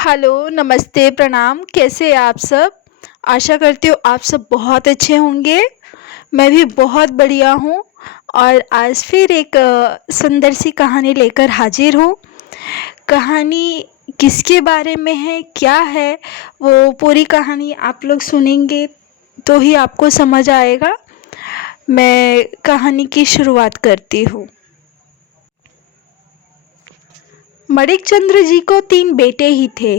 Hello, नमस्ते, प्रणाम। कैसे हैं आप सब? आशा करती हूँ आप सब बहुत अच्छे होंगे। मैं भी बहुत बढ़िया हूँ और आज फिर एक सुंदर सी कहानी लेकर हाजिर हूँ। कहानी किसके बारे में है, क्या है, वो पूरी कहानी आप लोग सुनेंगे तो ही आपको समझ आएगा। मैं कहानी की शुरुआत करती हूँ। मणिकचंद्र जी को 3 बेटे ही थे।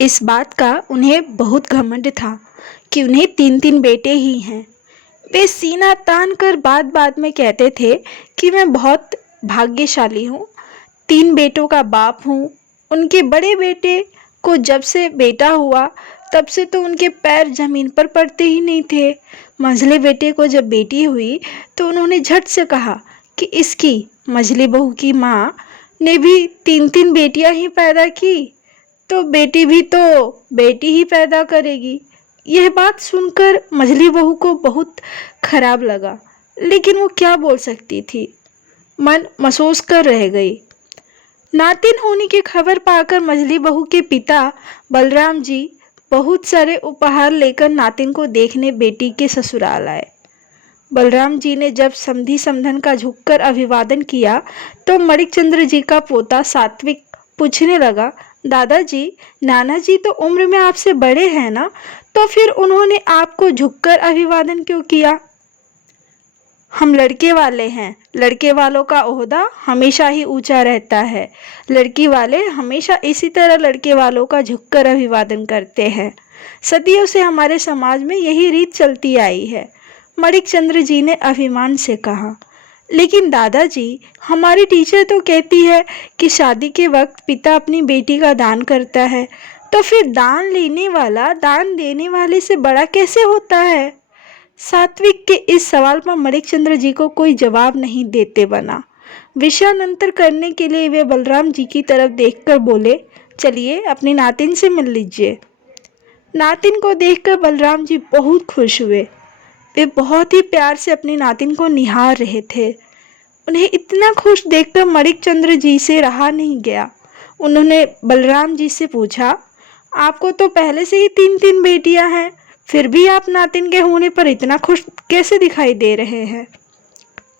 इस बात का उन्हें बहुत घमंड था कि उन्हें 3 बेटे ही हैं। वे सीना तान कर बात बात में कहते थे कि मैं बहुत भाग्यशाली हूँ, 3 बेटों का बाप हूँ। उनके बड़े बेटे को जब से बेटा हुआ तब से तो उनके पैर जमीन पर पड़ते ही नहीं थे। मंझले बेटे को जब बेटी हुई तो उन्होंने झट से कहा कि इसकी, मंझली बहू की माँ ने भी 3 बेटियां ही पैदा की तो बेटी भी तो बेटी ही पैदा करेगी। यह बात सुनकर मंझली बहू को बहुत खराब लगा, लेकिन वो क्या बोल सकती थी। मन महसूस कर रह गई। नातिन होने की खबर पाकर मंझली बहू के पिता बलराम जी बहुत सारे उपहार लेकर नातिन को देखने बेटी के ससुराल आए। बलराम जी ने जब समधी समधन का झुककर अभिवादन किया तो मणिकचंद्र जी का पोता सात्विक पूछने लगा, दादाजी, नाना जी तो उम्र में आपसे बड़े हैं ना, तो फिर उन्होंने आपको झुककर अभिवादन क्यों किया? हम लड़के वाले हैं, लड़के वालों का ओहदा हमेशा ही ऊंचा रहता है। लड़की वाले हमेशा इसी तरह लड़के वालों का झुककर अभिवादन करते हैं। सदियों से हमारे समाज में यही रीत चलती आई है, मणिकचंद्र जी ने अभिमान से कहा। लेकिन दादाजी, हमारी टीचर तो कहती है कि शादी के वक्त पिता अपनी बेटी का दान करता है, तो फिर दान लेने वाला दान देने वाले से बड़ा कैसे होता है? सात्विक के इस सवाल पर मणिकचंद्र जी को कोई जवाब नहीं देते बना। विषयानंतर करने के लिए वे बलराम जी की तरफ देखकर बोले, चलिए अपनी नातिन से मिल लीजिए। नातिन को देखकर बलराम जी बहुत खुश हुए। वे बहुत ही प्यार से अपनी नातिन को निहार रहे थे। उन्हें इतना खुश देखकर मणिकचंद्र जी से रहा नहीं गया। उन्होंने बलराम जी से पूछा, आपको तो पहले से ही 3 बेटियां हैं, फिर भी आप नातिन के होने पर इतना खुश कैसे दिखाई दे रहे हैं?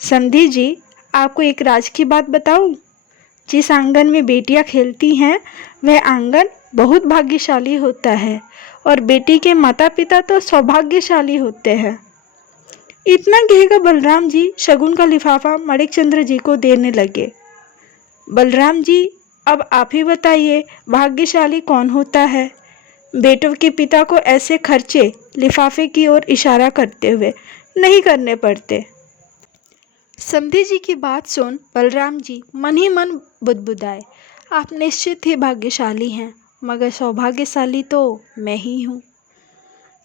समधी जी, आपको एक राज की बात बताऊं? जिस आंगन में बेटियां खेलती हैं वह आंगन बहुत भाग्यशाली होता है और बेटी के माता पिता तो सौभाग्यशाली होते हैं। इतना कहकर बलराम जी शगुन का लिफाफा मणिकचंद्र जी को देने लगे। बलराम जी, अब आप ही बताइए, भाग्यशाली कौन होता है? बेटों के पिता को ऐसे खर्चे लिफाफे की ओर इशारा करते हुए नहीं करने पड़ते। समधी जी की बात सुन बलराम जी मन ही मन बुदबुदाए, आप निश्चित ही भाग्यशाली हैं, मगर सौभाग्यशाली तो मैं ही हूँ,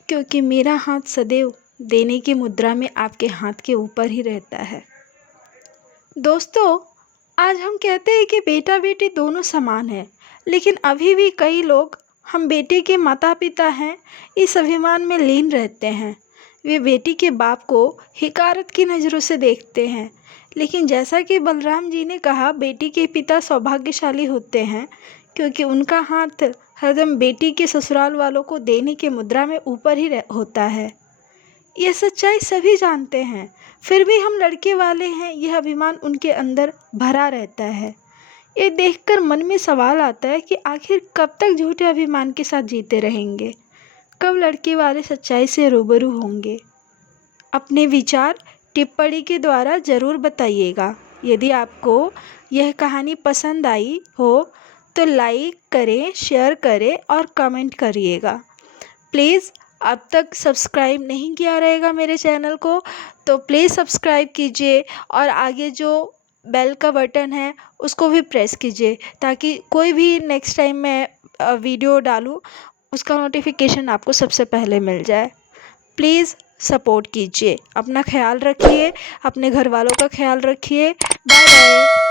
क्योंकि मेरा हाथ सदैव देने की मुद्रा में आपके हाथ के ऊपर ही रहता है। दोस्तों, आज हम कहते हैं कि बेटा बेटी दोनों समान हैं, लेकिन अभी भी कई लोग हम बेटे के माता पिता हैं इस अभिमान में लीन रहते हैं। वे बेटी के बाप को हिकारत की नज़रों से देखते हैं। लेकिन जैसा कि बलराम जी ने कहा, बेटी के पिता सौभाग्यशाली होते हैं क्योंकि उनका हाथ हरदम बेटी के ससुराल वालों को देने के मुद्रा में ऊपर ही होता है। यह सच्चाई सभी जानते हैं, फिर भी हम लड़के वाले हैं, यह अभिमान उनके अंदर भरा रहता है। ये देखकर मन में सवाल आता है कि आखिर कब तक झूठे अभिमान के साथ जीते रहेंगे, कब लड़के वाले सच्चाई से रूबरू होंगे? अपने विचार टिप्पणी के द्वारा ज़रूर बताइएगा। यदि आपको यह कहानी पसंद आई हो तो लाइक करें, शेयर करें और कमेंट करिएगा। प्लीज़, अब तक सब्सक्राइब नहीं किया रहेगा मेरे चैनल को तो प्लीज़ सब्सक्राइब कीजिए और आगे जो बेल का बटन है उसको भी प्रेस कीजिए, ताकि कोई भी नेक्स्ट टाइम मैं वीडियो डालूँ उसका नोटिफिकेशन आपको सबसे पहले मिल जाए। प्लीज़ सपोर्ट कीजिए। अपना ख्याल रखिए, अपने घर वालों का ख्याल रखिए। Bye bye.